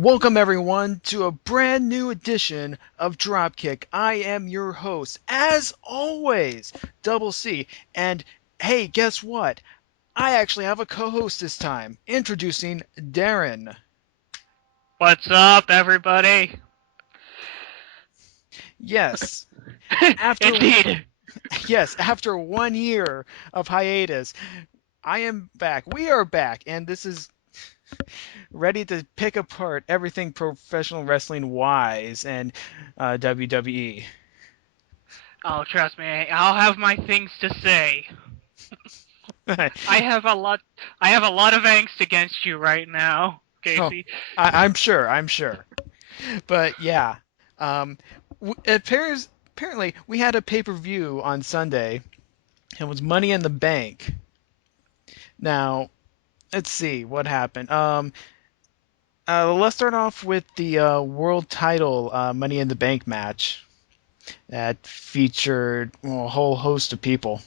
Welcome everyone to a brand new edition of Dropkick. I am your host, as always, Double C. And hey, guess what? I actually have a co-host this time. Introducing Darren. What's up, everybody? Yes, after Indeed. after 1 year of hiatus, I am back. We are back, and this is ready to pick apart everything professional wrestling wise and WWE. Oh, trust me, I'll have my things to say. I have a lot. I have a lot of angst against you right now, Oh, Casey. I'm sure. I'm sure. But yeah, it apparently we had a pay-per-view on Sunday. It was Money in the Bank. Now, let's see what happened. Let's start off with the world title Money in the Bank match that featured a whole host of people.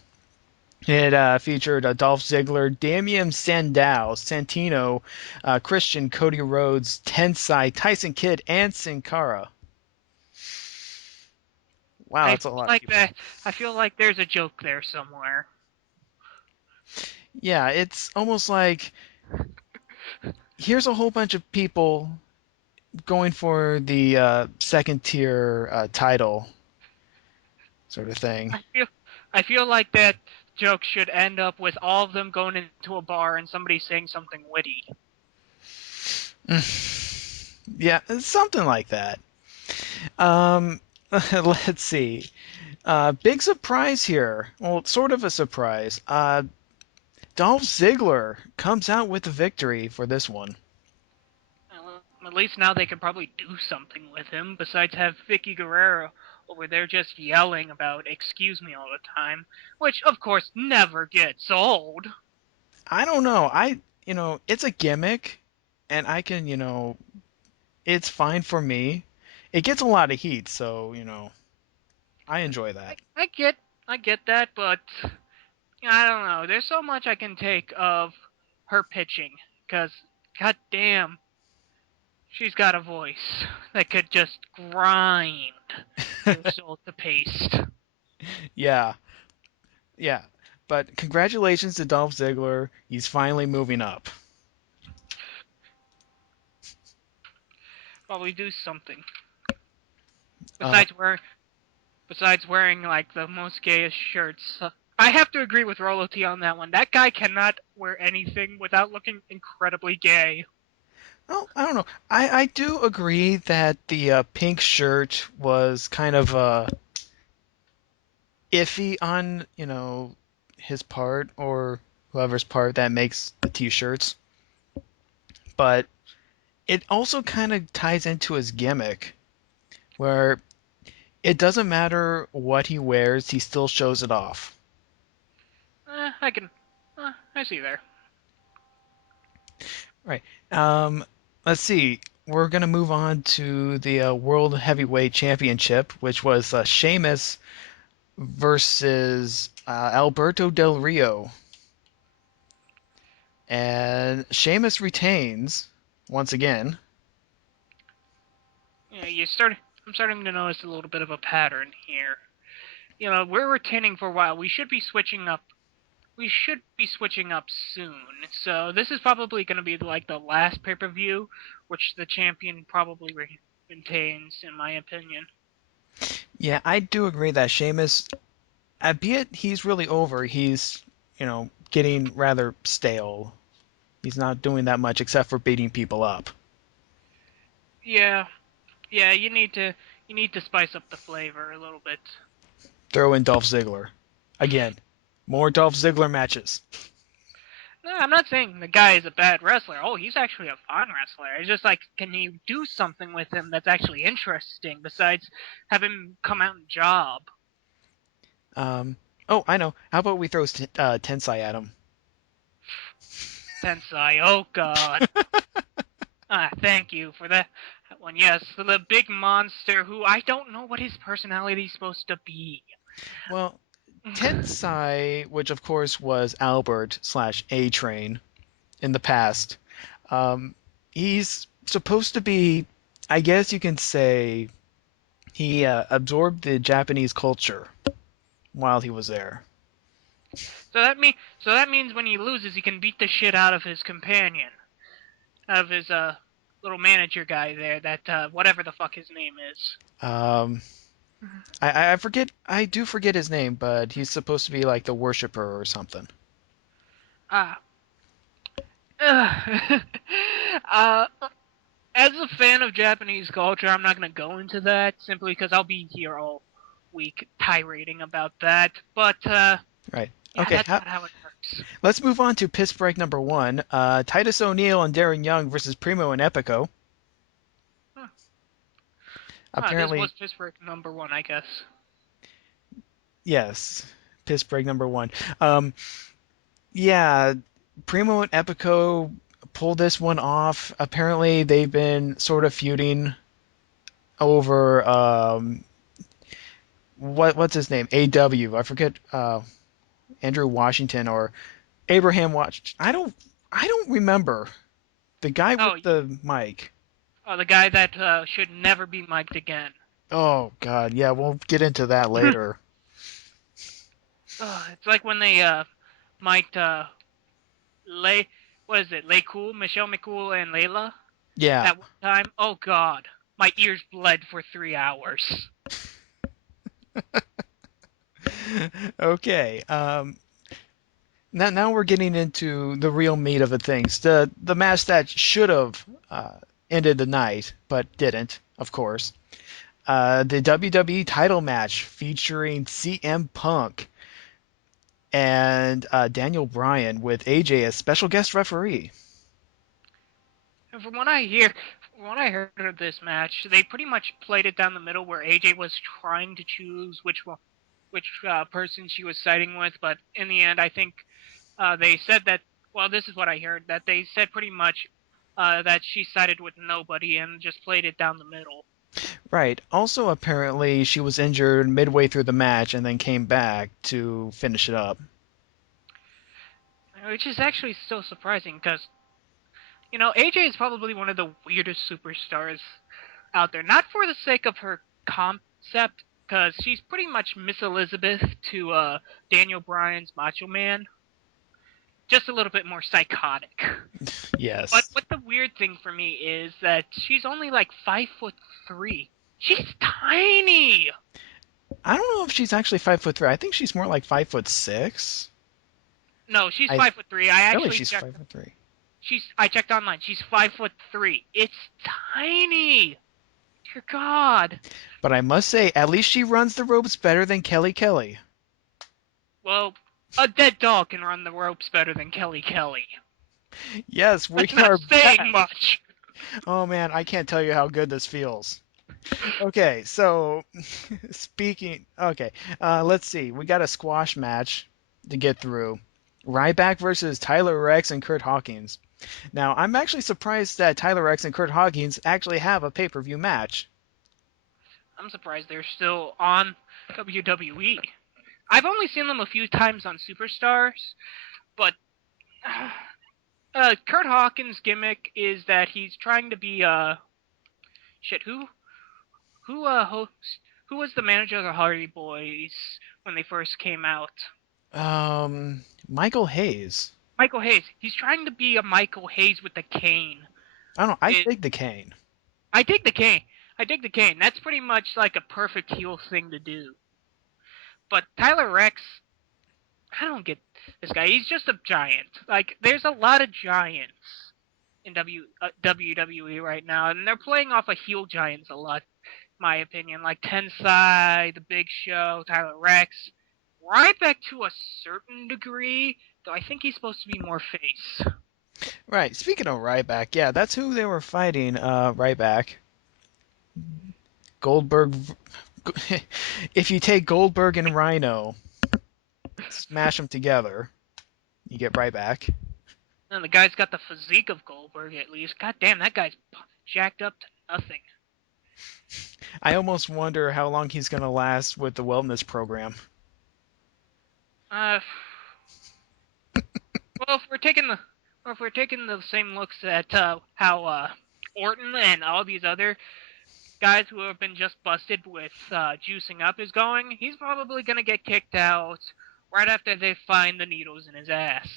It featured Dolph Ziggler, Damian Sandow, Santino, Christian, Cody Rhodes, Tensai, Tyson Kidd, and Sin Cara. Wow, I that's a feel lot of like people. that. I feel like there's a joke there somewhere. Yeah, it's almost like here's a whole bunch of people going for the second tier title sort of thing. I feel. I feel like that joke should end up with all of them going into a bar and somebody saying something witty. Yeah, it's something like that. Um, let's see. Big surprise here. Well, sort of a surprise. Dolph Ziggler comes out with the victory for this one. Well, at least now they can probably do something with him besides have Vicky Guerrero over there just yelling about "excuse me" all the time, which of course never gets old. I don't know. It's a gimmick, and it's fine for me. It gets a lot of heat, so, I enjoy I, that. I get I get that, but I don't know. There's so much I can take of her pitching because god damn, she's got a voice that could just grind your soul to paste. Yeah, yeah. But congratulations to Dolph Ziggler. He's finally moving up. Probably do something Uh, besides wearing like the most gayest shirts. I have to agree with Rolo T on that one. That guy cannot wear anything without looking incredibly gay. well, I don't know. I do agree that the pink shirt was kind of iffy on, his part or whoever's part that makes the t-shirts. But it also kind of ties into his gimmick, where it doesn't matter what he wears, he still shows it off. I can, I see there. Right. Um, let's see. We're gonna move on to the World Heavyweight Championship, which was Sheamus versus Alberto Del Rio, and Sheamus retains once again. Yeah, I'm starting to notice a little bit of a pattern here. You know, we're retaining for a while. We should be switching up. We should be switching up soon. So this is probably going to be like the last pay per view, which the champion probably retains, in my opinion. Yeah, I do agree that Sheamus, albeit he's really over, he's getting rather stale. He's not doing that much except for beating people up. Yeah, yeah. You need to spice up the flavor a little bit. Throw in Dolph Ziggler. Again, more Dolph Ziggler matches. No, I'm not saying the guy is a bad wrestler. Oh, he's actually a fun wrestler. It's just like, can you do something with him that's actually interesting besides have him come out and job? Oh, I know. How about we throw Tensai at him? Tensai, oh god. Ah, thank you for that one. Yes, for the big monster who I don't know what his personality is supposed to be. Well, Tensai, which of course was Albert slash A Train in the past, um, he's supposed to be, I guess you can say, he absorbed the Japanese culture while he was there. So that means when he loses, he can beat the shit out of his companion, of his little manager guy there. That whatever the fuck his name is. Um, I forget, I do forget his name, but he's supposed to be like the worshiper or something. Ah. uh, as a fan of Japanese culture, I'm not going to go into that simply because I'll be here all week tirading about that. But Right. yeah, Okay, that's not how it works. let's move on to piss break number one. Titus O'Neil and Darren Young versus Primo and Epico. Huh. This was Apparently, Pittsburgh #1, I guess. yes, piss break number one. Um, yeah, Primo and Epico pulled this one off. Apparently, they've been sort of feuding over what's his name? AW. I forget Andrew Washington or Abraham Watch. I don't remember the guy with Oh, the mic. the guy that should never be mic'd again. Oh God, yeah, we'll get into that later. It's like when they mic'd Lay, what is it? Lay Cool, Michelle McCool, and Layla Yeah. at one time. Oh God, my ears bled for 3 hours. Okay. Now we're getting into the real meat of the things. The match that should have ended the night, but didn't, of course. The WWE title match featuring CM Punk and Daniel Bryan with AJ as special guest referee. And from what I heard of this match, they pretty much played it down the middle, where AJ was trying to choose which person she was siding with, but in the end, I think they said that. Well, this is what I heard, that they said pretty much that she sided with nobody and just played it down the middle. Right. Also, apparently, she was injured midway through the match and then came back to finish it up. Which is actually still surprising because, AJ is probably one of the weirdest superstars out there. Not for the sake of her concept, because she's pretty much Miss Elizabeth to Daniel Bryan's Macho Man. Just a little bit more psychotic. But Yes. what the weird thing for me is that she's only like 5'3". She's tiny. I don't know if she's actually 5'3". I think she's more like 5'6". No, she's I 5'3". I really actually she's checked. 5'3". I checked online. She's 5'3". It's tiny. Dear God. But I must say, at least she runs the ropes better than Kelly Kelly. Well, a dead dog can run the ropes better than Kelly Kelly. Yes, we That's not are saying back. much. Oh man, I can't tell you how good this feels. Okay, so okay, let's see. We got a squash match to get through. Ryback versus Tyler Rex and Kurt Hawkins. Now, I'm actually surprised that Tyler Rex and Kurt Hawkins actually have a pay-per-view match. I'm surprised they're still on WWE. I've only seen them a few times on Superstars, but Kurt Hawkins' gimmick is that he's trying to be shit. Who was the manager of the Hardy Boys when they first came out? Michael Hayes. Michael Hayes. He's trying to be a Michael Hayes with the cane. I don't know. I It, dig the cane. I dig the cane. I dig the cane. That's pretty much like a perfect heel thing to do. But Tyler Rex, I don't get this guy. He's just a giant. Like, there's a lot of giants in WWE right now, and they're playing off of heel giants a lot, in my opinion. Like Tensai, The Big Show, Tyler Rex. Right back to a certain degree, though I think he's supposed to be more face. Right. Speaking of Ryback, yeah, that's who they were fighting. Ryback, Goldberg. If you take Goldberg and Rhino, smash them together, you get Ryback. And the guy's got the physique of Goldberg, at least. God damn, that guy's jacked up to nothing. I almost wonder how long he's gonna last with the wellness program. Uh, well, if we're taking the same looks at how Orton and all these other guys who have been just busted with juicing up is going, he's probably going to get kicked out right after they find the needles in his ass.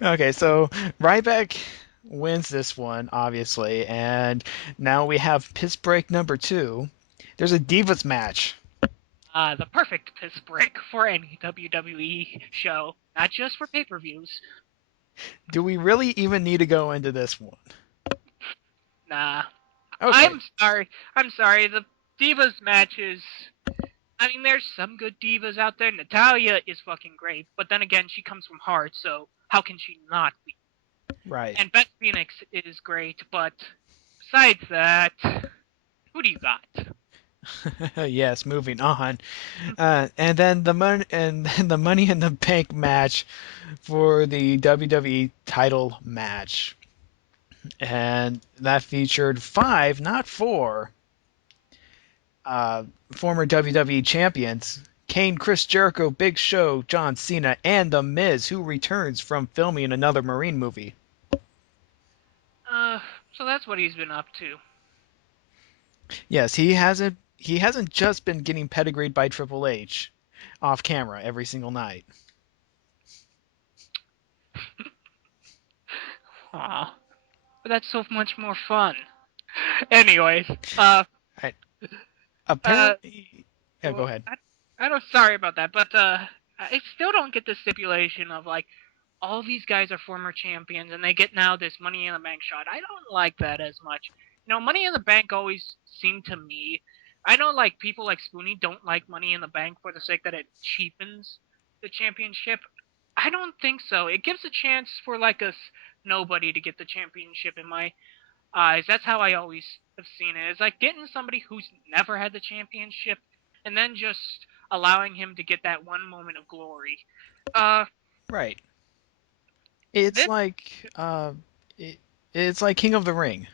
Okay, so Ryback wins this one, obviously, and now we have piss break number two. There's a Divas match. The perfect piss break for any WWE show, not just for pay-per-views. Do we really even need to go into this one? Nah. Okay, I'm sorry. I'm sorry. The Divas matches. I mean, there's some good divas out there. Natalia is fucking great, but then again, she comes from Heart, so how can she not be? right. And Beth Phoenix is great, but besides that, who do you got? Yes, moving on. And then the Money in the Bank match for the WWE title match. And that featured five, not four, uh, former WWE champions: Kane, Chris Jericho, Big Show, John Cena, and The Miz, who returns from filming another Marine movie. Uh, so that's what he's been up to. Yes, he hasn't just been getting pedigreed by Triple H off camera every single night. Aw, but that's so much more fun. Anyways, uh, Right. uh, Apparently, yeah, go well, ahead. I don't. Sorry about that, but I still don't get the stipulation of like all these guys are former champions and they get now this Money in the Bank shot. I don't like that as much. You know, Money in the Bank always seemed to me. I know like people like Spoonie don't like Money in the Bank for the sake that it cheapens the championship. I don't think so. It gives a chance for like a nobody to get the championship in my eyes. That's how I always have seen it. It's like getting somebody who's never had the championship and then just allowing him to get that one moment of glory. Uh, Right. It's this like it, it's like King of the Ring.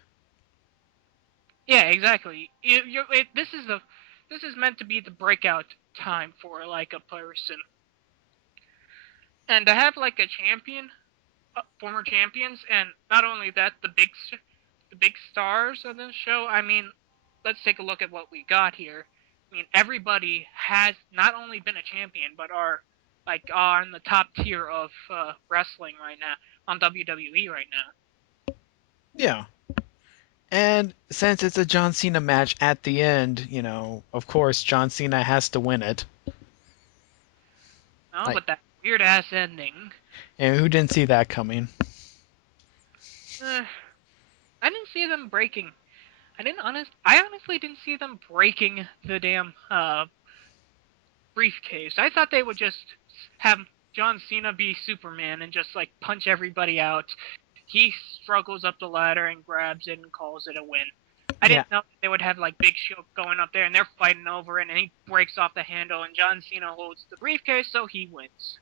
Yeah, exactly. This is meant to be the breakout time for like a person, and to have like a champion, former champions, and not only that, the big stars of this show. I mean, let's take a look at what we got here. I mean, everybody has not only been a champion, but are in the top tier of wrestling right now on WWE right now. Yeah. And since it's a John Cena match at the end, of course John Cena has to win it. No, Like, but that weird ass ending. and who didn't see that coming? Uh, I didn't see them breaking. I honestly didn't see them breaking the damn briefcase. I thought they would just have John Cena be Superman and just like punch everybody out. He struggles up the ladder and grabs it and calls it a win. I Yeah, didn't know they would have like Big Show going up there and they're fighting over it and he breaks off the handle and John Cena holds the briefcase so he wins.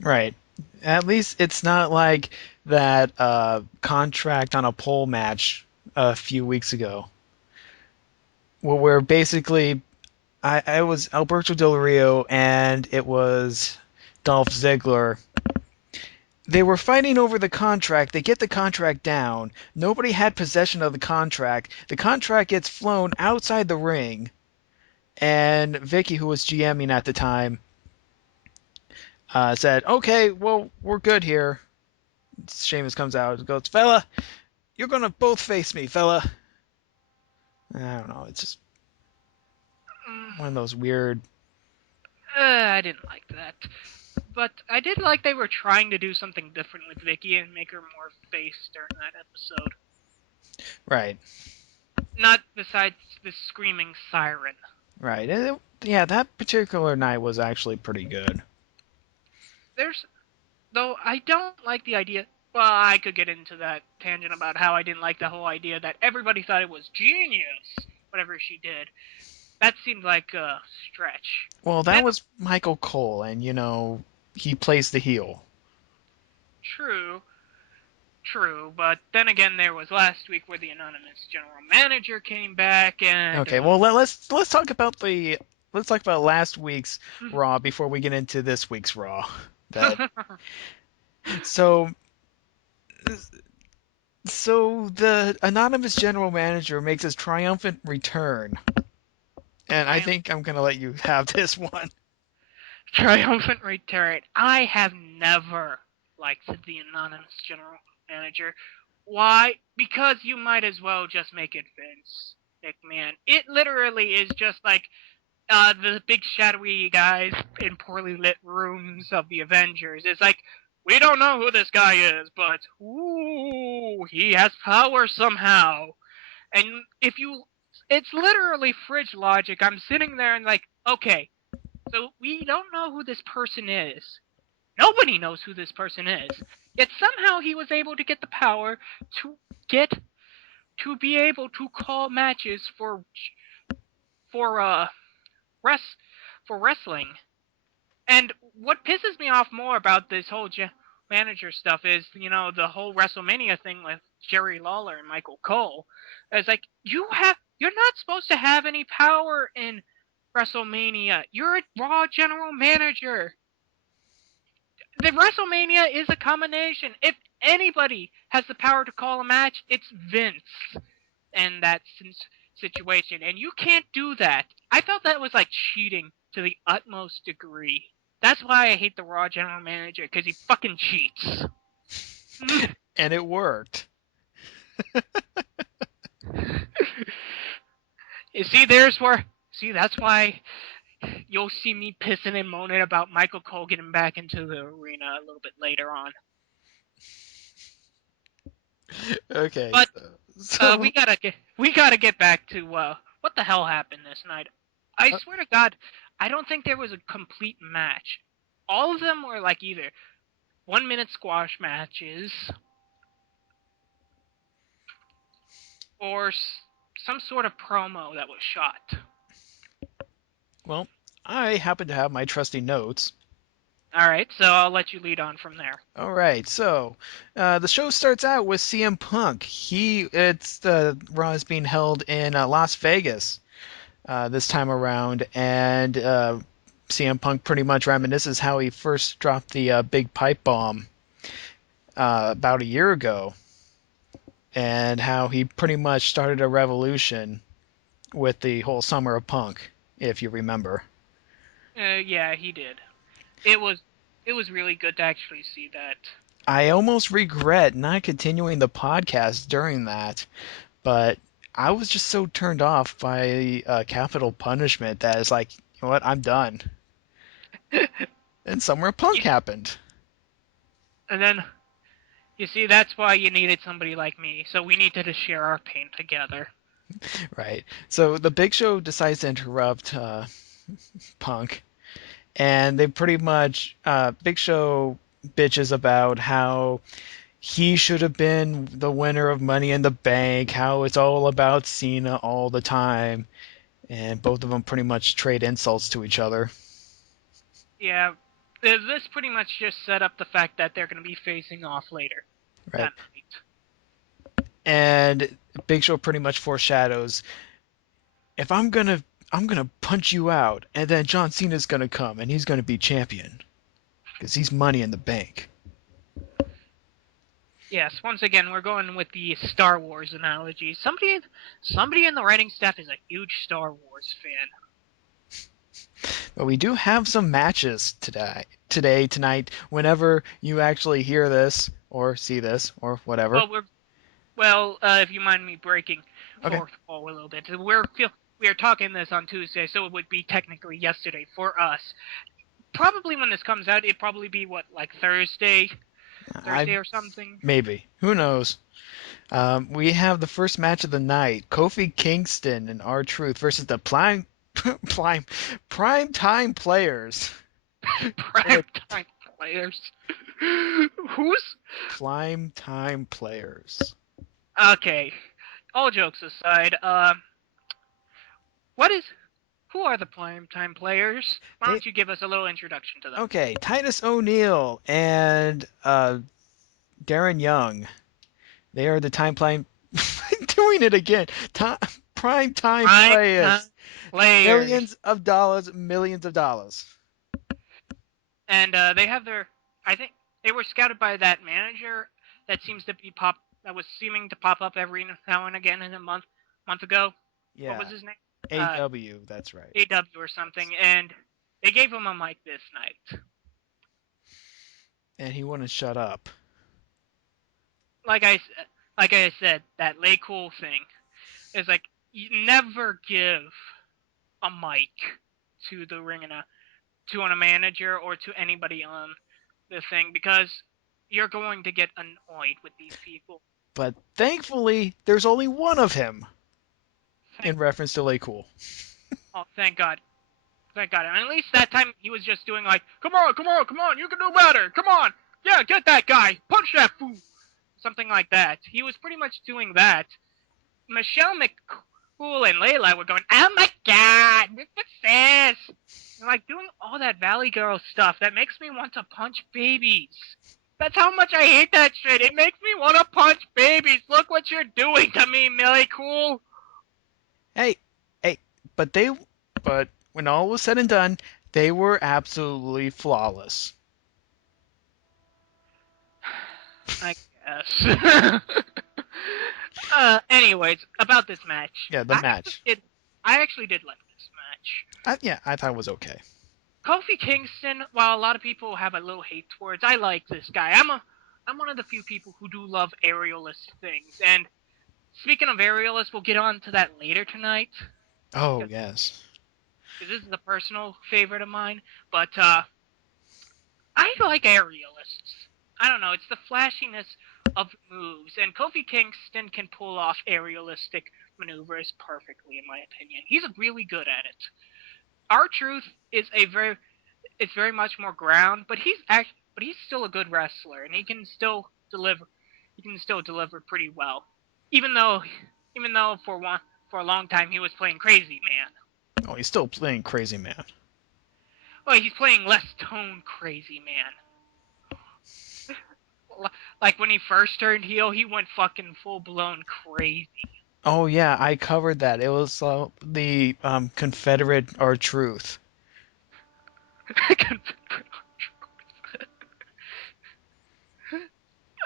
right. At least it's not like that contract on a pole match a few weeks ago, where basically I was Alberto Del Rio and it was Dolph Ziggler. They were fighting over the contract. They get the contract down. Nobody had possession of the contract. The contract gets flown outside the ring, and Vicky, who was GMing at the time, said, "Okay, well, we're good here." Sheamus comes out and goes, "Fella, you're gonna both face me, fella." I don't know. It's just Mm, one of those weird. I didn't like that. But I did like they were trying to do something different with Vicky and make her more face during that episode. Right, Not besides the screaming siren. right. Yeah, that particular night was actually pretty good. There's though I don't like the idea. Well, I could get into that tangent about how I didn't like the whole idea that everybody thought it was genius, whatever she did. That seemed like a stretch. Well, that Then, was Michael Cole, and he plays the heel. true, true, but then again, there was last week where the anonymous general manager came back and. Okay, well let's talk about last week's Raw before we get into this week's Raw. That so So the anonymous general manager makes his triumphant return, and I Triumph, think I'm gonna let you have this one. triumphant return. I have never liked the anonymous general manager. Why? Because you might as well just make it Vince McMahon. It literally is just like the big shadowy guys in poorly lit rooms of the Avengers. It's like, we don't know who this guy is, but ooh, he has power somehow. And if you, it's literally fridge logic. I'm sitting there and like, okay, so we don't know who this person is. Nobody knows who this person is. Yet somehow he was able to get the power to get to be able to call matches for res for wrestling. And what pisses me off more about this whole manager stuff is, the whole WrestleMania thing with Jerry Lawler and Michael Cole. It's like, you're not supposed to have any power in WrestleMania. You're a Raw general manager. The WrestleMania is a combination. If anybody has the power to call a match, it's Vince in that situation, and you can't do that. I felt that was like cheating to the utmost degree. That's why I hate the Raw general manager, because he fucking cheats. And it worked. You see, that's why you'll see me pissing and moaning about Michael Cole getting back into the arena a little bit later on. Okay, But so we gotta get back to what the hell happened this night. I uh, swear to God, I don't think there was a complete match. All of them were like either 1 minute squash matches or some sort of promo that was shot. well, I happen to have my trusty notes. All right, so I'll let you lead on from there. All right, so the show starts out with CM Punk. It's the Raw is being held in Las Vegas this time around, and CM Punk pretty much reminisces how he first dropped the big pipe bomb about a year ago, and how he pretty much started a revolution with the whole Summer of Punk, if you remember. Yeah, he did. It was it was really good to actually see that. I almost regret not continuing the podcast during that, but I was just so turned off by Capital Punishment that it's like, you know what, I'm done. And Summer of Punk Yeah, happened. and then you see that's why you needed somebody like me. So we needed to share our pain together. Right. So the Big Show decides to interrupt Punk, and they pretty much Big Show bitches about how he should have been the winner of Money in the Bank, how it's all about Cena all the time, and both of them pretty much trade insults to each other. Yeah, this pretty much just set up the fact that they're going to be facing off later Right. that night. And Big Show pretty much foreshadows, if I'm gonna punch you out, and then John Cena's gonna come and he's gonna be champion because he's Money in the Bank. Yes, once again, we're going with the Star Wars analogy. Somebody in the writing staff is a huge Star Wars fan. But we do have some matches tonight. Whenever you actually hear this or see this or whatever. Well, if you mind me breaking Okay. fourth wall a little bit, we are talking this on Tuesday, so it would be technically yesterday for us. Probably when this comes out, it'd probably be what, like I Thursday or something. maybe. Who knows? We have the first match of the night: Kofi Kingston and R-Truth versus the prime, prime time players. Prime time players. Who's Prime time players. okay? All jokes aside, what is who are the prime time players? Why They don't you give us a little introduction to them? okay. Titus O'Neil and Darren Young. They are the time doing it again. Time, prime time Prime time players. players. Millions of dollars. Millions of dollars. And they have their. I think they were scouted by that manager that seems to be that was seeming to pop up every now and again in a month ago. What was Yeah, his name? Uh, AW, that's right. AW or something, and they gave him a mic this night. And he wouldn't shut up. Like I like I said, that lay cool thing is like you never give a mic to the ring and to a manager or to anybody on the thing because you're going to get annoyed with these people. But thankfully, there's only one of him Thank in reference to Lay Cool. oh thank God. Thank God. And at least that time he was just doing like, come on, come on, come on, you can do better. Come on. Yeah, get that guy. Punch that fool. Something like that. He was pretty much doing that. Michelle McCool and Layla were going, oh my God, what's this? And like doing all that Valley Girl stuff that makes me want to punch babies. That's how much I hate that shit. It makes me want to punch babies. Look what you're doing to me, Millie Cool. Hey, hey, but they, but when all was said and done, they were absolutely flawless. I guess. Anyways, about this match. Yeah, the match. I actually did like this match. Yeah, I thought it was okay. Kofi Kingston, while a lot of people have a little hate towards, I like this guy. I'm one of the few people who do love aerialist things. And speaking of aerialists, we'll get on to that later tonight. Oh, yes. Because this is a personal favorite of mine. But I like aerialists. I don't know, it's the flashiness of moves, and Kofi Kingston can pull off aerialistic maneuvers perfectly, in my opinion. He's really good at it. R-Truth is it's very much more ground, but he's still a good wrestler, and he can still deliver. He can still deliver pretty well, even though for a long time he was playing Crazy Man. Oh, he's still playing Crazy Man. Well, he's playing less tone Crazy Man. Like when he first turned heel, he went fucking full blown crazy. Oh, yeah, I covered that. It was the Confederate R-Truth.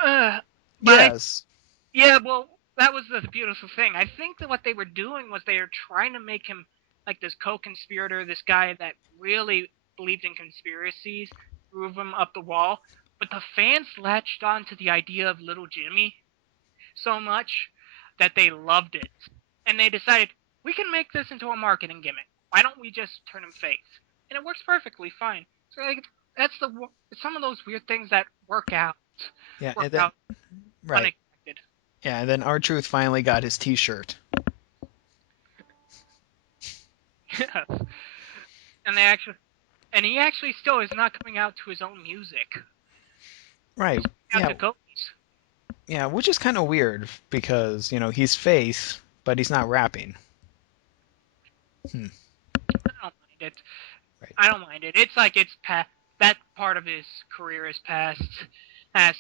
But Yes. yeah, well, that was the beautiful thing. I think that what they were doing was they were trying to make him like this co-conspirator, this guy that really believed in conspiracies, drove him up the wall. But the fans latched on to the idea of Little Jimmy so much that they loved it, and they decided we can make this into a marketing gimmick. Why don't we just turn him face? And it works perfectly fine. So like that's it's some of those weird things that Yeah, work and then out right. unexpected. Yeah, and then R-Truth finally got his T-shirt. Yes. And they actually, and he actually still is not coming out to his own music. Right. He's coming out Yeah, to Cody's. yeah, which is kind of weird because, he's face, but he's not rapping. Hmm. I don't mind it. Right. I don't mind it. It's like it's past. That part of his career is past.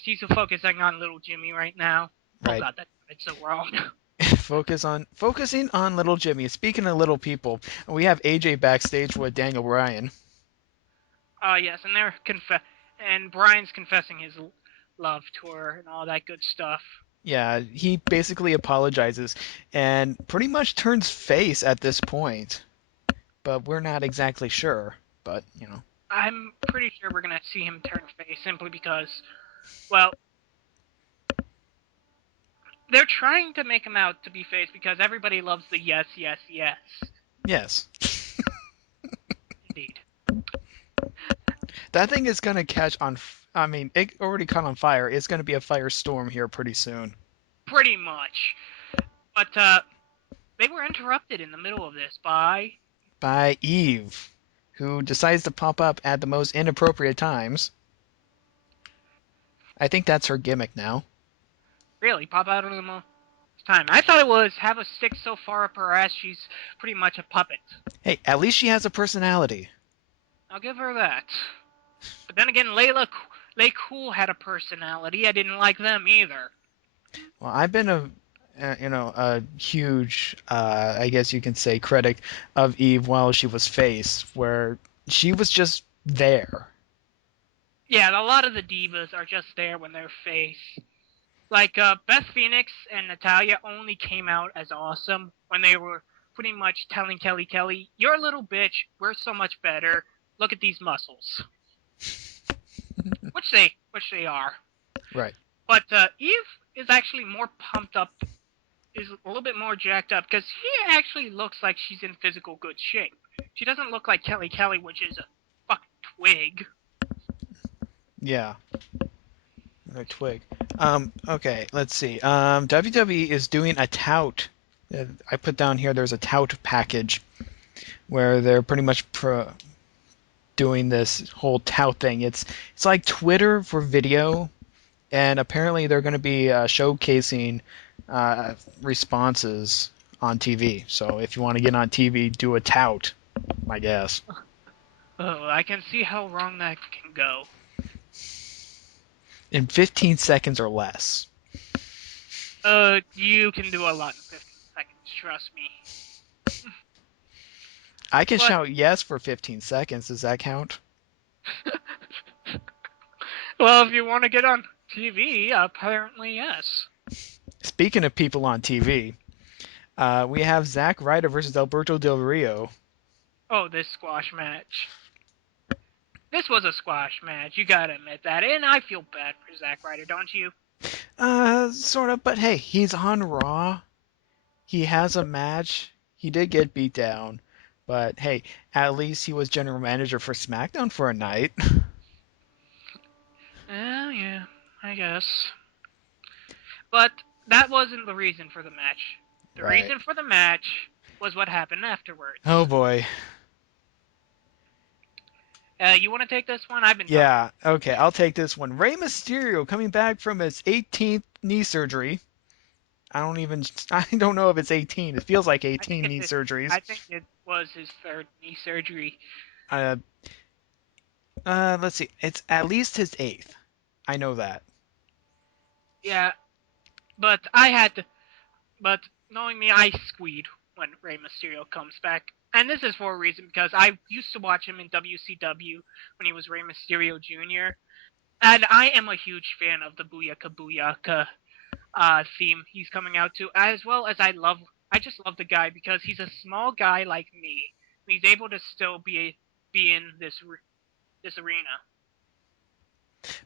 He's focusing on Little Jimmy right now. Oh Right. God, that it's so wrong. Focusing on little Jimmy. Speaking of little people, we have AJ backstage with Daniel Bryan. Yes, and and Brian's confessing his love to her and all that good stuff. Yeah, he basically apologizes and pretty much turns face at this point, but we're not exactly sure. But, I'm pretty sure we're gonna see him turn face simply because, well, they're trying to make him out to be face because everybody loves the yes, yes, yes. yes. Indeed. That thing is going to catch on. I mean, it already caught on fire. It's going to be a firestorm here pretty soon. Pretty much. But they were interrupted in the middle of this By Eve, who decides to pop up at the most inappropriate times. I think that's her gimmick now. really pop out of the most time. I thought it was have a stick so far up her ass she's pretty much a puppet. Hey, at least she has a personality. I'll give her that. But then again, Lay Cool had a personality. I didn't like them either. Well, I've been a huge, I guess you can say, critic of Eve while she was face, where she was just there. Yeah, a lot of the divas are just there when they're face. Like, Beth Phoenix and Natalia only came out as awesome when they were pretty much telling Kelly, "You're a little bitch. We're so much better. Look at these muscles," which they are. Right. But Eve is actually more pumped up, is a little bit more jacked up because she actually looks like she's in physical good shape. She doesn't look like Kelly, which is a fucking twig. Yeah. A twig. Okay, let's see. WWE is doing a tout. I put down here there's a tout package where they're pretty much doing this whole tout thing. It's like Twitter for video, and apparently they're going to be showcasing uh, responses on TV. So if you want to get on TV, do a tout, I guess. Oh, I can see how wrong that can go. In 15 seconds or less. You can do a lot in 15 seconds, trust me. I can But, shout yes for 15 seconds. Does that count? well, if you want to get on TV, apparently yes. Speaking of people on TV, we have Zack Ryder versus Alberto Del Rio. Oh, this squash match. This was a squash match, you gotta admit that, and I feel bad for Zack Ryder, don't you? Sort of, but hey, he's on Raw. He has a match. He did get beat down, but hey, at least he was general manager for SmackDown for a night. Yeah, I guess. But that wasn't the reason for the match. The Right. reason for the match was what happened Oh afterwards. boy. You want to take this one? I've been talking. Yeah, okay, I'll take this one. Rey Mysterio coming back from his 18th knee surgery. I don't know if it's 18. It feels like I think 18 it's knee his, surgeries. I think it was his third knee surgery. Uh, let's see. It's at least his eighth. I know that. Yeah, but I had to. But knowing me, I squeed when Rey Mysterio comes back. And this is for a reason because I used to watch him in WCW when he was Rey Mysterio Jr. And I am a huge fan of the Booyaka Booyaka theme he's coming out to, as well as I just love the guy because he's a small guy like me. And he's able to still be in this arena.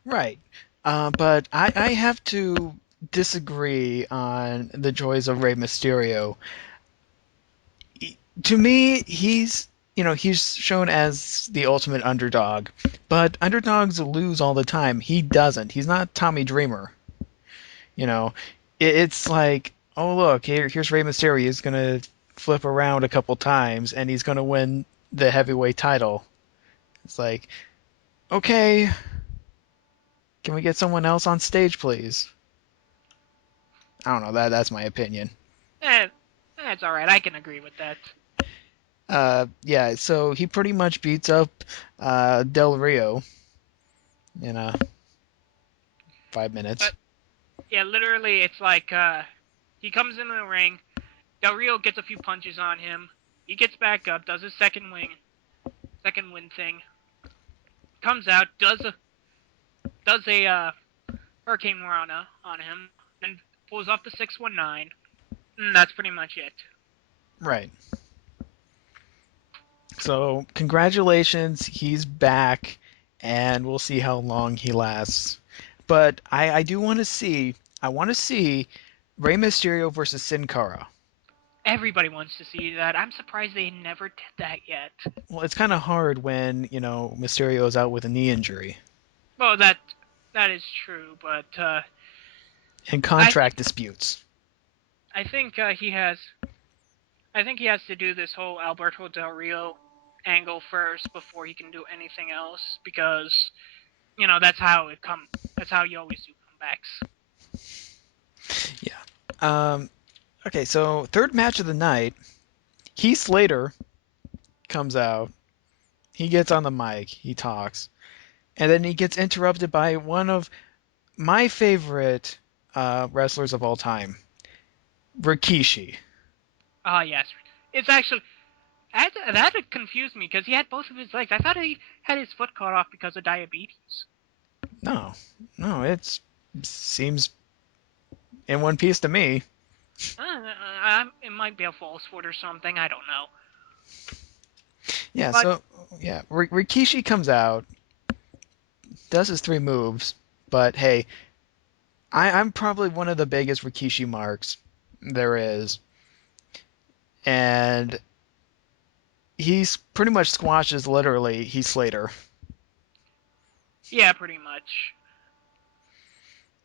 Right. But I have to disagree on the joys of Rey Mysterio. To me, he's shown as the ultimate underdog, but underdogs lose all the time. He doesn't. He's not Tommy Dreamer. You know, it's like, oh look, here's Rey Mysterio. He's gonna flip around a couple times and he's gonna win the heavyweight title. It's like, okay, can we get someone else on stage, please? I don't know. That's my opinion. Eh, that's all right. I can agree with that. Yeah. So he pretty much beats up Del Rio in 5 minutes. But yeah, literally, it's like he comes into the ring. Del Rio gets a few punches on him. He gets back up, does his second win thing. Comes out, does a Hurricane Rana on him, and pulls off the 619. And that's pretty much it. Right. So congratulations, he's back, and we'll see how long he lasts. But I do want to see. I want to see Rey Mysterio versus Sin Cara. Everybody wants to see that. I'm surprised they never did that yet. Well, it's kind of hard when Mysterio is out with a knee injury Well, that is true, but and I think contract disputes. I think he has to do this whole Alberto Del Rio angle first before he can do anything else because that's how you always do comebacks. Yeah. Okay, so third match of the night, Heath Slater comes out. He gets on the mic. He talks. And then he gets interrupted by one of my favorite wrestlers of all time, Rikishi. Ah, yes. It's actually that had confused me because he had both of his legs. I thought he had his foot cut off because of diabetes. No, no, it seems in one piece to me. It might be a false foot or something. I don't know. Yeah, But so yeah, Rikishi comes out, does his three moves, but hey, I'm probably one of the biggest Rikishi marks there is, and he's pretty much squashes literally Heath Slater. yeah, pretty much.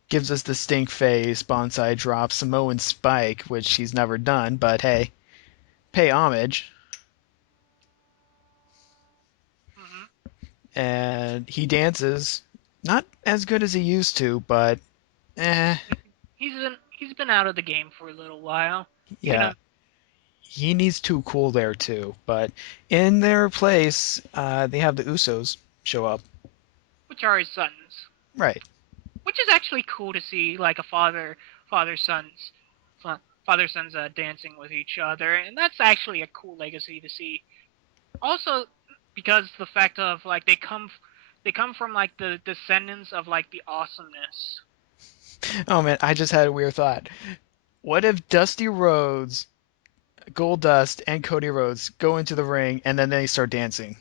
Gives us the stink face, bonsai drop, Samoan spike, which he's never done, but hey, pay homage. Hmm. And he dances, not as good as he used to, but eh, He's been out of the game for a little while. You yeah, know, he needs Too Cool there too. But in their place, they have the Usos show up. which are his sons. Right. Which is actually cool to see, like a father sons father sons dancing with each other, and that's actually a cool legacy to see. Also, because the fact of like they come from like the descendants of like the awesomeness. Oh man, I just had a weird thought. What if Dusty Rhodes, Goldust, and Cody Rhodes go into the ring and then they start dancing?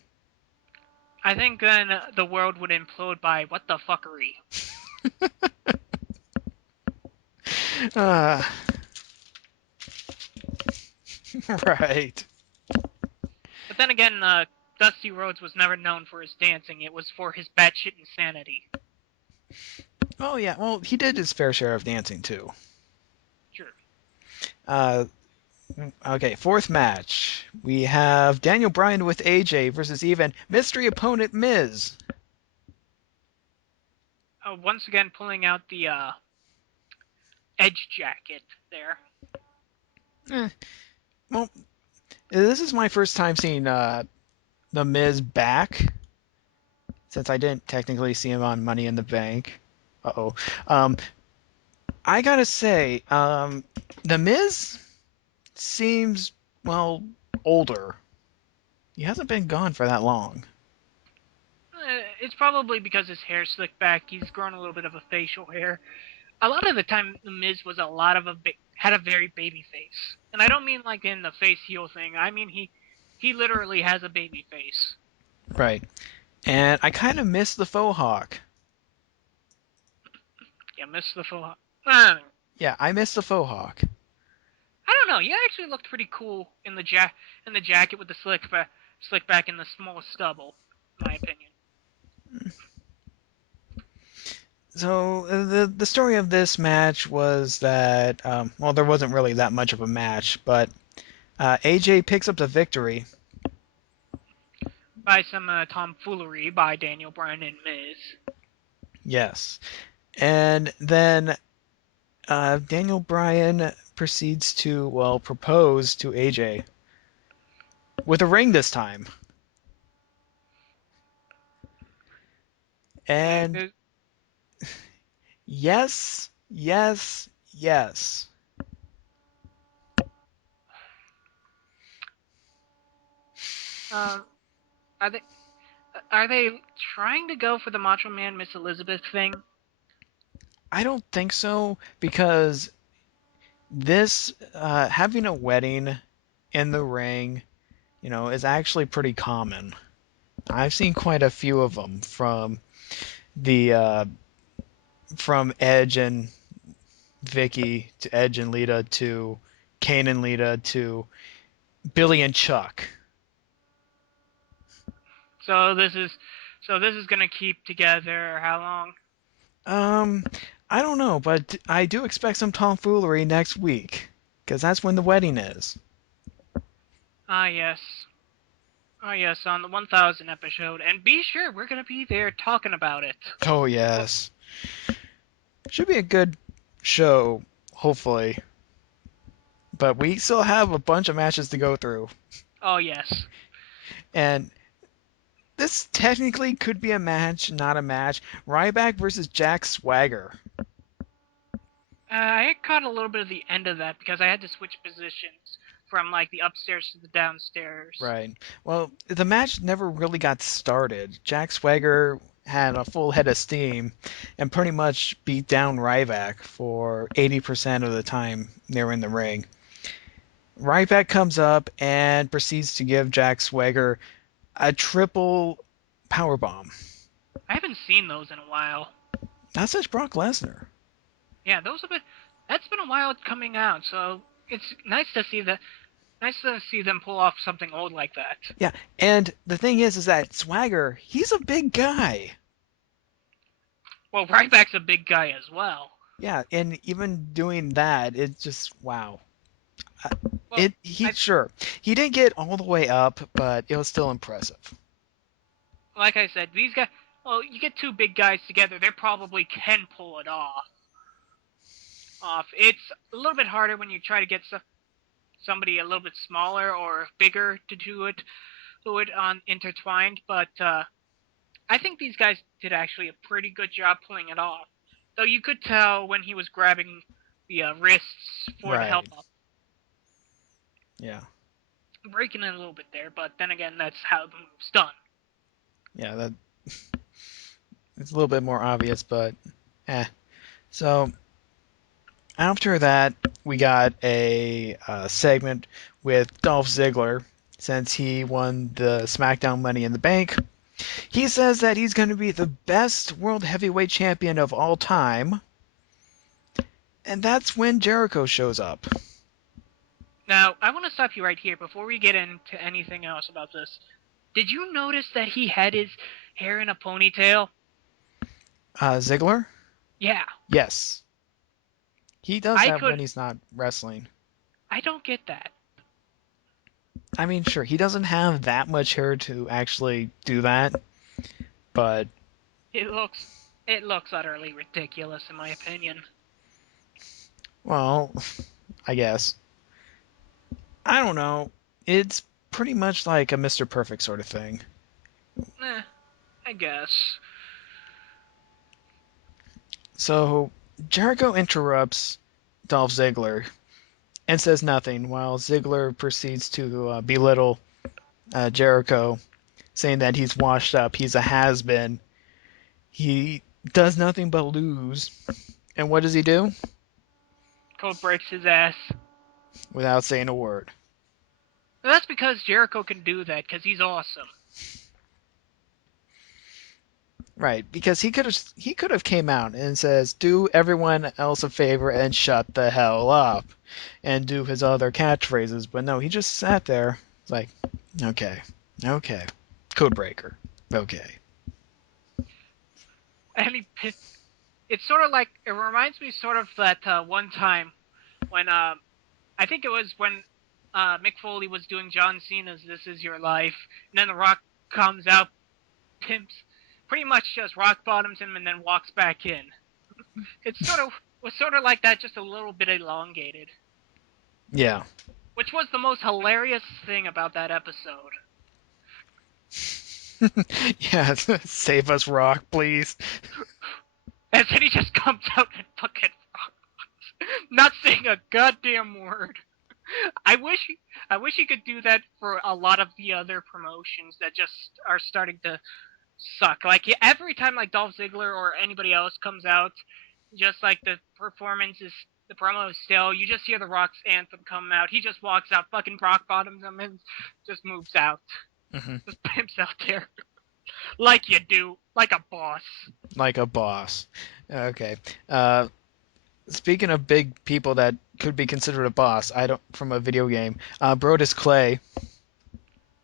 I think then the world would implode by what the fuckery. Uh, right. But then again, Dusty Rhodes was never known for his dancing. It was for his batshit insanity. Oh yeah, well he did his fair share of dancing too. Sure. Uh, okay, fourth match. We have Daniel Bryan with AJ versus even mystery opponent Miz. Once again, pulling out the edge jacket there. Eh, well, this is my first time seeing the Miz back since I didn't technically see him on Money in the Bank. Uh-oh. Um, I gotta say, the Miz seems well older. He hasn't been gone for that long. It's probably because his hair's slicked back. He's grown a little bit of a facial hair. A lot of the time, the Miz was a lot of had a very baby face, and I don't mean like in the face heel thing. I mean he literally has a baby face. Right. And I kind of miss the faux hawk. Yeah, miss the full. I Yeah, I miss the faux hawk. don't know. He actually looked pretty cool in the jacket with the slick back and the small stubble, in my opinion. So the story of this match was that well, there wasn't really that much of a match, but AJ picks up the victory. By some tomfoolery by Daniel Bryan and Miz. Yes, and then Daniel Bryan proceeds to well propose to AJ with a ring this time, Yeah, and yes, yes, yes. um, are they are they trying to go for the Macho Man Miss Elizabeth thing? I don't think so because this having a wedding in the ring, is actually pretty common. I've seen quite a few of them the from Edge and Vicky to Edge and Lita to Kane and Lita to Billy and Chuck. So this is gonna keep together how long? Um, I don't know, but I do expect some tomfoolery next week because that's when the wedding is. Ah yes. Ah yes, on the 1000 episode. And be sure we're gonna be there talking about it. Oh yes, should be a good show, hopefully. But we still have a bunch of matches to go through, Oh yes. and this technically could be a match, not a match. Ryback versus Jack Swagger. I caught a little bit of the end of that because I had to switch positions from like the upstairs to the downstairs. Right. Well, the match never really got started. Jack Swagger had a full head of steam and pretty much beat down Ryback for 80% of the time they were in the ring. Ryback comes up and proceeds to give Jack Swagger a triple powerbomb. I haven't seen those in a while. That's such Brock Lesnar. Yeah, those have been. That's been a while coming out, so it's nice to see that. Nice to see them pull off something old like that. Yeah, and the thing is that Swagger, he's a big guy. Well, Ryback's a big guy as well. Yeah, and even doing that, it's just wow. Uh, Well, It he I sure he didn't get all the way up, but it was still impressive. like I said, these guys. Well, you get two big guys together, they probably can pull it off. It's a little bit harder when you try to get somebody a little bit smaller or bigger to do it on intertwined. But I think these guys did actually a pretty good job pulling it off. Though you could tell when he was grabbing the wrists for the help Right. up, Yeah. breaking it a little bit there. But then again, that's how the move's done. Yeah, that it's a little bit more obvious, but eh. So after that, we got a segment with Dolph Ziggler since he won the SmackDown Money in the Bank. He says that he's going to be the best World Heavyweight Champion of all time, and that's when Jericho shows up. Now, I want to stop you right here before we get into anything else about this. Did you notice that he had his hair in a ponytail? Ziggler? Yeah, Yes. He does I that when could. he's not wrestling. I don't get that. I mean, sure, he doesn't have that much hair to actually do that, but, It looks. It looks utterly ridiculous, in my opinion. well, I guess. I don't know. It's pretty much like a Mr. Perfect sort of thing. I guess. So, Jericho interrupts Dolph Ziggler and says nothing, while Ziggler proceeds to belittle Jericho, saying that he's washed up, he's a has-been. He does nothing but lose. And what does he do? Code breaks his ass. Without saying a word. And that's because Jericho can do that, because he's awesome. Right, because he could have came out and says, "Do everyone else a favor and shut the hell up," and do his other catchphrases. But no, he just sat there. It's like, okay, okay, Codebreaker, okay. And it's sort of like, it reminds me sort of that one time when, I think it was when Mick Foley was doing John Cena's This Is Your Life, and then The Rock comes out, pimps, pretty much just rock bottoms him and then walks back in. It's sort of was sort of like that, just a little bit elongated, Yeah. which was the most hilarious thing about that episode. Yeah, save us, Rock, please. And then he just comes out and fucking not saying a goddamn word. I wish I wish he could do that for a lot of the other promotions that just are starting to suck. Like every time like Dolph Ziggler or anybody else comes out, just like the promo is still. You just hear the Rock's anthem come out. He just walks out, fucking rock bottoms him, and just moves out. Hmm. Just pimps out there, like you do, like a boss. Like a boss. Okay. Speaking of big people that could be considered a boss, I don't from a video game. Brodus Clay.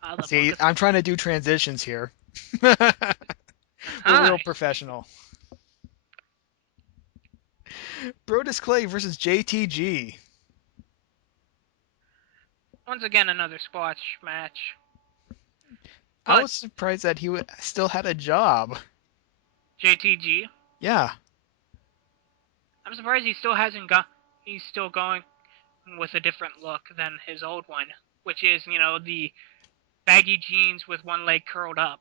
The fuck See, is I'm trying to do transitions here. We're real hi? professional. Brodus Clay versus JTG. Once again, another squash match. I But was surprised that he still had a job. JTG, Yeah. I'm surprised he still hasn't got. He's still going with a different look than his old one, which is, the baggy jeans with one leg curled up.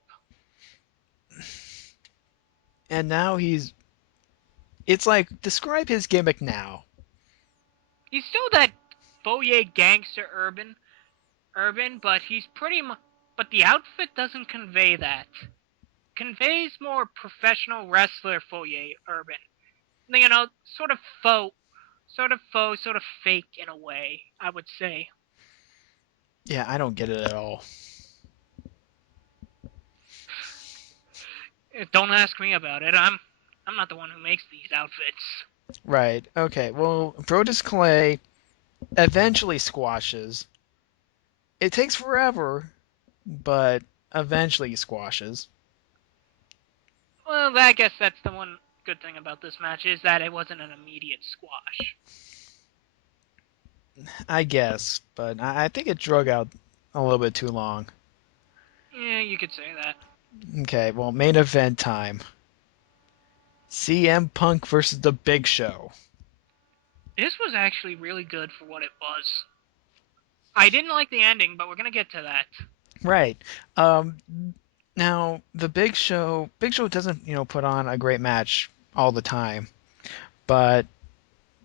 And now it's like describe his gimmick now. He's still that Boye gangster urban, but he's pretty much. But the outfit doesn't convey that. conveys more professional wrestler foyer urban. Sort of faux, sort of fake in a way, I would say. Yeah, I don't get it at all. Don't ask me about it. I'm not the one who makes these outfits. Right. Okay. Well, Brodus Clay eventually squashes. It takes forever, but eventually he squashes. Well, I guess that's the one good thing about this match is that it wasn't an immediate squash. I guess, but I think it drug out a little bit too long. Yeah, you could say that. Okay, well, main event time. CM Punk versus The Big Show. This was actually really good for what it was. I didn't like the ending, but we're gonna get to that. Right. Now the Big Show doesn't, put on a great match all the time, but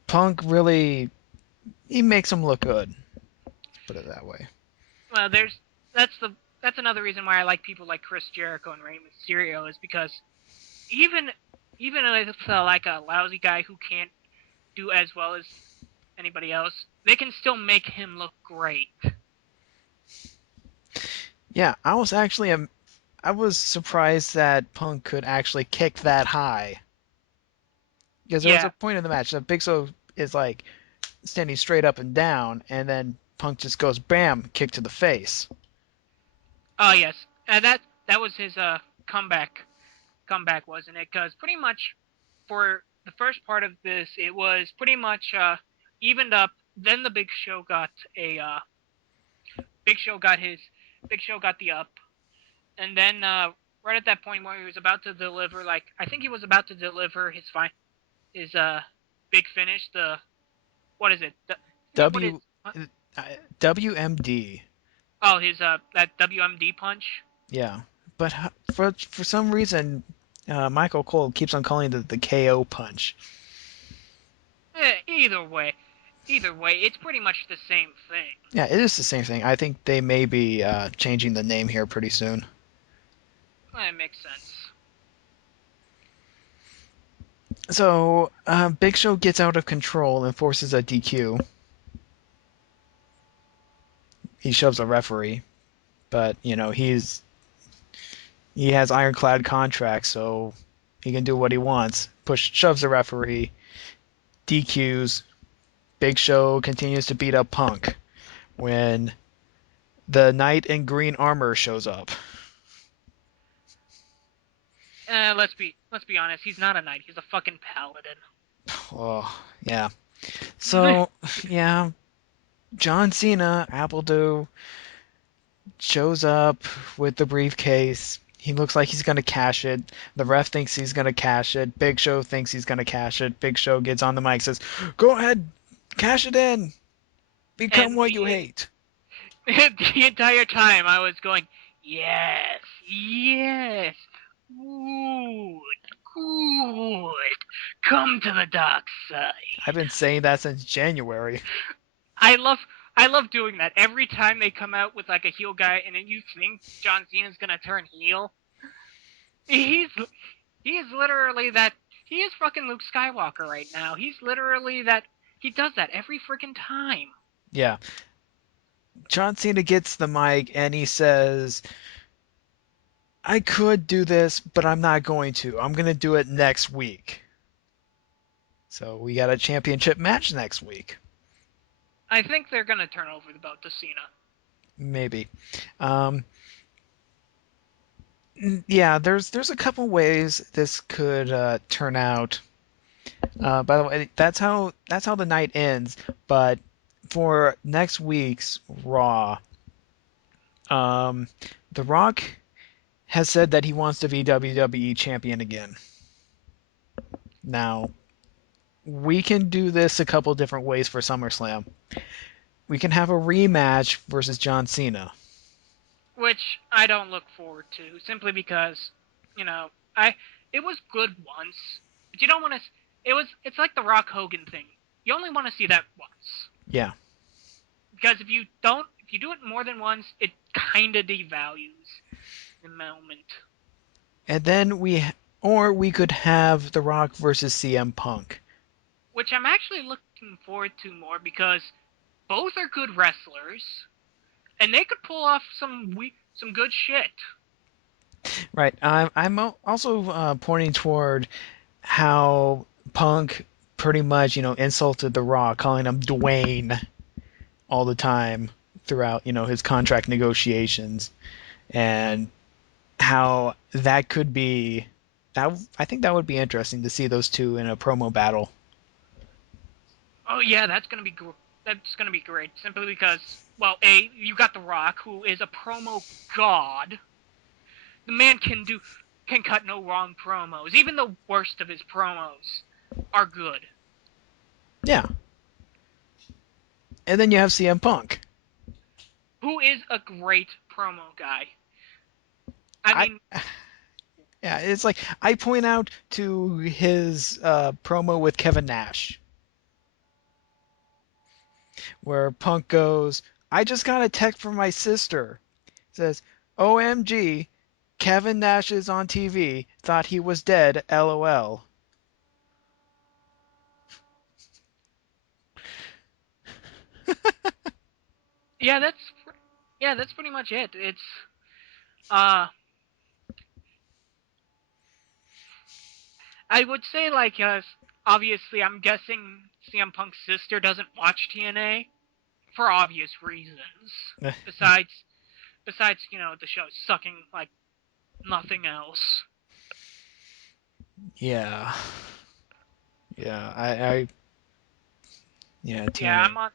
Punk really he makes him look good. Let's put it that way. Well, that's the that's another reason why I like people like Chris Jericho and Rey Mysterio is because even even if it's like a lousy guy who can't do as well as anybody else, they can still make him look great. Yeah, I was surprised that Punk could actually kick that high because there was a Yeah. point in the match that Big Show is like standing straight up and down, and then Punk just goes bam, kick to the face. Oh yes. That was his comeback, wasn't it? Because pretty much for the first part of this, it was pretty much evened up. Then the Big Show got his Big Show got the up, and then right at that point where he was about to deliver, like I think he was about to deliver his big finish. The what is it? Forget what his W WMD. his that WMD punch. Yeah, but for some reason, Michael Cole keeps on calling it the KO punch. Either way, it's pretty much the same thing. Yeah, it is the same thing. I think they may be changing the name here pretty soon. It makes sense. So, Big Show gets out of control and forces a DQ. He shoves a referee, but he has ironclad contracts, so he can do what he wants. Shoves a referee, DQs. Big Show continues to beat up Punk when the knight in green armor shows up. Let's be honest. He's not a knight. He's a fucking paladin. Oh, yeah. So, yeah, John Cena, Appledo, shows up with the briefcase. He looks like he's going to cash it. The ref thinks he's going to cash it. Big Show thinks he's going to cash it. Big Show gets on the mic, says, "Go ahead, cash it in. Become and what you hate." the entire time I was going, yes, yes, good, good. Come to the dark side. I've been saying that since January. I love I love doing that. Every time they come out with like a heel guy and then you think John Cena's gonna turn heel, he's he is literally that he is fucking Luke Skywalker right now. He's literally that he does that every freaking time. Yeah. John Cena gets the mic and he says, "I could do this, but I'm not going to. I'm going to do it next week." So we got a championship match next week. I think they're gonna turn over the belt to Cena. Maybe. Um, yeah, there's a couple ways this could turn out. By the way, that's how the night ends. But for next week's Raw, um, The Rock has said that he wants to be WWE champion again. Now, we can do this a couple different ways for SummerSlam. We can have a rematch versus John Cena. Which I don't look forward to, simply because, I it was good once, but you don't want to. It's like the Rock Hogan thing. You only want to see that once Yeah. because if you do it more than once, it kind of devalues the moment. And then or we could have The Rock versus CM Punk. which I'm actually looking forward to more because both are good wrestlers, and they could pull off some good shit. Right. I'm also pointing toward how Punk pretty much, insulted The Rock, calling him Dwayne all the time throughout, his contract negotiations, and how that could be that. I think that would be interesting to see those two in a promo battle. Oh yeah, that's gonna be great. Simply because, well, a you got The Rock, who is a promo god. The man can cut no wrong promos. Even the worst of his promos are good. Yeah. And then you have CM Punk. Who is a great promo guy. I I mean, Yeah, it's like I point out to his promo with Kevin Nash, where Punk goes, "I just got a text from my sister. It says, OMG, Kevin Nash is on TV. Thought he was dead. LOL." yeah, that's pretty much it. It's uh I would say like obviously I'm guessing CM Punk's sister doesn't watch TNA for obvious reasons. Besides the show sucking like nothing else. Yeah, yeah, I yeah, Yeah, TNA. I'm on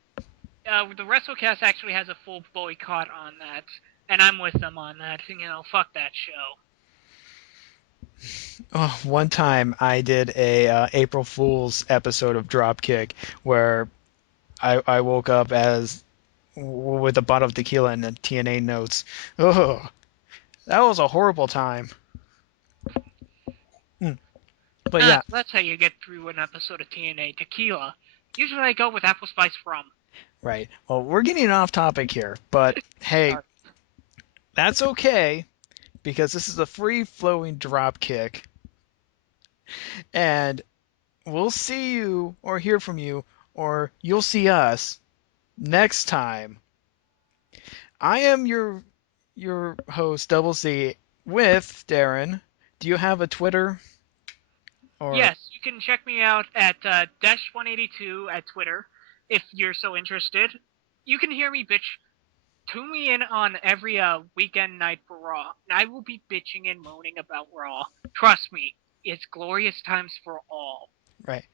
the WrestleCast actually has a full boycott on that, and I'm with them on that. Fuck that show. Oh, one time I did a April Fool's episode of Dropkick where I woke up as with a bottle of tequila and the TNA notes. Oh, that was a horrible time. Mm. But yeah, That's how you get through an episode of TNA Tequila. Usually I go with apple spice rum. right. Well, we're getting off topic here, but hey, Sorry. that's okay because this is a free-flowing drop kick, and we'll see you or hear from you, or you'll see us next time. I am your host, Double C, with Darren. Do you have a Twitter or Yes, you can check me out at Dash182 at Twitter if you're so interested. You can hear me bitch. Tune me in on every weekend night for Raw, and I will be bitching and moaning about Raw. Trust me, it's glorious times for all. right?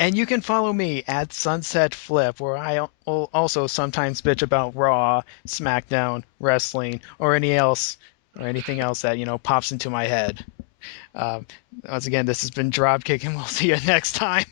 And you can follow me at Sunset Flip, where I also sometimes bitch about Raw, SmackDown, wrestling, or anything else that pops into my head. Um, Once again, this has been Dropkick, and we'll see you next time.